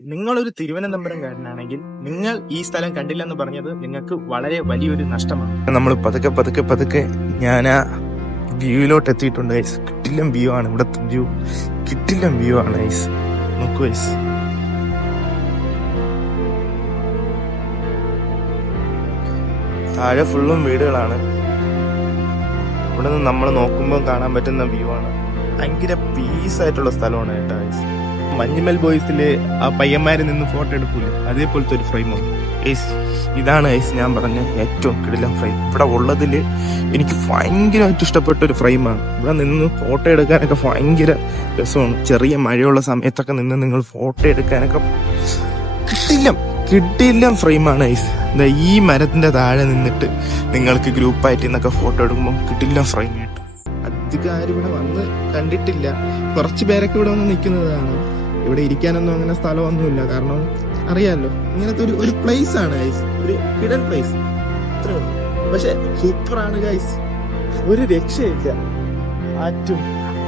നിങ്ങളൊരു തിരുവനന്തപുരംകാരനാണെങ്കിൽ നിങ്ങൾ ഈ സ്ഥലം കണ്ടില്ലെന്ന് പറഞ്ഞത് നിങ്ങൾക്ക് വളരെ വലിയൊരു നഷ്ടമാണ്. നമ്മൾ പതുക്കെ പതുക്കെ പതുക്കെ ഞാൻ ആ വ്യൂയിലോട്ട് എത്തിയിട്ടുണ്ട് ഗൈസ്. കിട്ടില്ലം വ്യൂ ആണ് ഇവിടുത്തെ വ്യൂ, കിട്ടില്ലം വ്യൂ ആണ് ഗൈസ്. നോക്കൂ ഗൈസ്, താഴെ ഫുള്ളും വീടുകളാണ്. ഇവിടെ നിന്ന് നമ്മൾ നോക്കുമ്പോൾ കാണാൻ പറ്റുന്ന വ്യൂ ആണ്. ഭയങ്കര പീസ് ആയിട്ടുള്ള സ്ഥലമാണ് കേട്ടോ ഗൈസ്. മഞ്ഞുമൽ ബോയ്സില് ആ പയ്യന്മാര് നിന്ന് ഫോട്ടോ എടുക്കൂലേ, അതേപോലത്തെ ഒരു ഫ്രെയിമാണ് ഗൈസ്. ഇതാണ് ഗൈസ് ഞാൻ പറഞ്ഞ ഏറ്റവും കിടിലൻ ഫ്രെയിം. ഇവിടെ ഉള്ളതില് എനിക്ക് ഭയങ്കരമായിട്ട് ഇഷ്ടപ്പെട്ട ഒരു ഫ്രെയിമാണ്. ഇവിടെ നിന്ന് ഫോട്ടോ എടുക്കാനൊക്കെ ഭയങ്കര രസമാണ്. ചെറിയ മഴയുള്ള സമയത്തൊക്കെ നിന്ന് നിങ്ങൾ ഫോട്ടോ എടുക്കാനൊക്കെ കിട്ടില്ല ഫ്രെയിമാണ് ഗൈസ്. ഈ മരത്തിന്റെ താഴെ നിന്നിട്ട് നിങ്ങൾക്ക് ഗ്രൂപ്പായിട്ട് ഇന്നൊക്കെ ഫോട്ടോ എടുക്കുമ്പോൾ കിട്ടില്ല ഫ്രെയിം കിട്ടും. അധികം ആരും ഇവിടെ വന്ന് കണ്ടിട്ടില്ല. കുറച്ച് പേരൊക്കെ ഇവിടെ വന്ന് നിൽക്കുന്നതാണ്. ഇവിടെ ഇരിക്കാനൊന്നും അങ്ങനെ സ്ഥലമൊന്നുമില്ല. കാരണം അറിയാലോ, ഇങ്ങനത്തെ ഒരു പ്ലേസ് ആണ് ഗൈസ്, ഒരു ഹിഡൻ പ്ലേസ്. പക്ഷെ സൂപ്പറാണ് ഗൈസ്, ഒരു രക്ഷയില്ല. ആറ്റും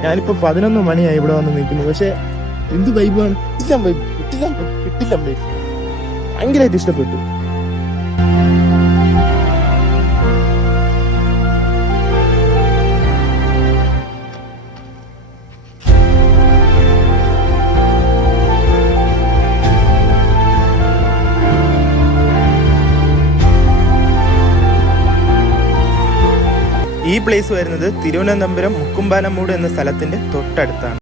ഞാനിപ്പോ 11 മണിയായി ഇവിടെ വന്ന് നിൽക്കുന്നു. പക്ഷെ എന്ത് വൈബാണ്, കിട്ടില്ല വൈബ്. ഭയങ്കരമായിട്ട് ഇഷ്ടപ്പെട്ടു. ഈ പ്ലേസ് വരുന്നത് തിരുവനന്തപുരം മുക്കുംപാലമൂട് എന്ന സ്ഥലത്തിന്റെ തൊട്ടടുത്താണ്.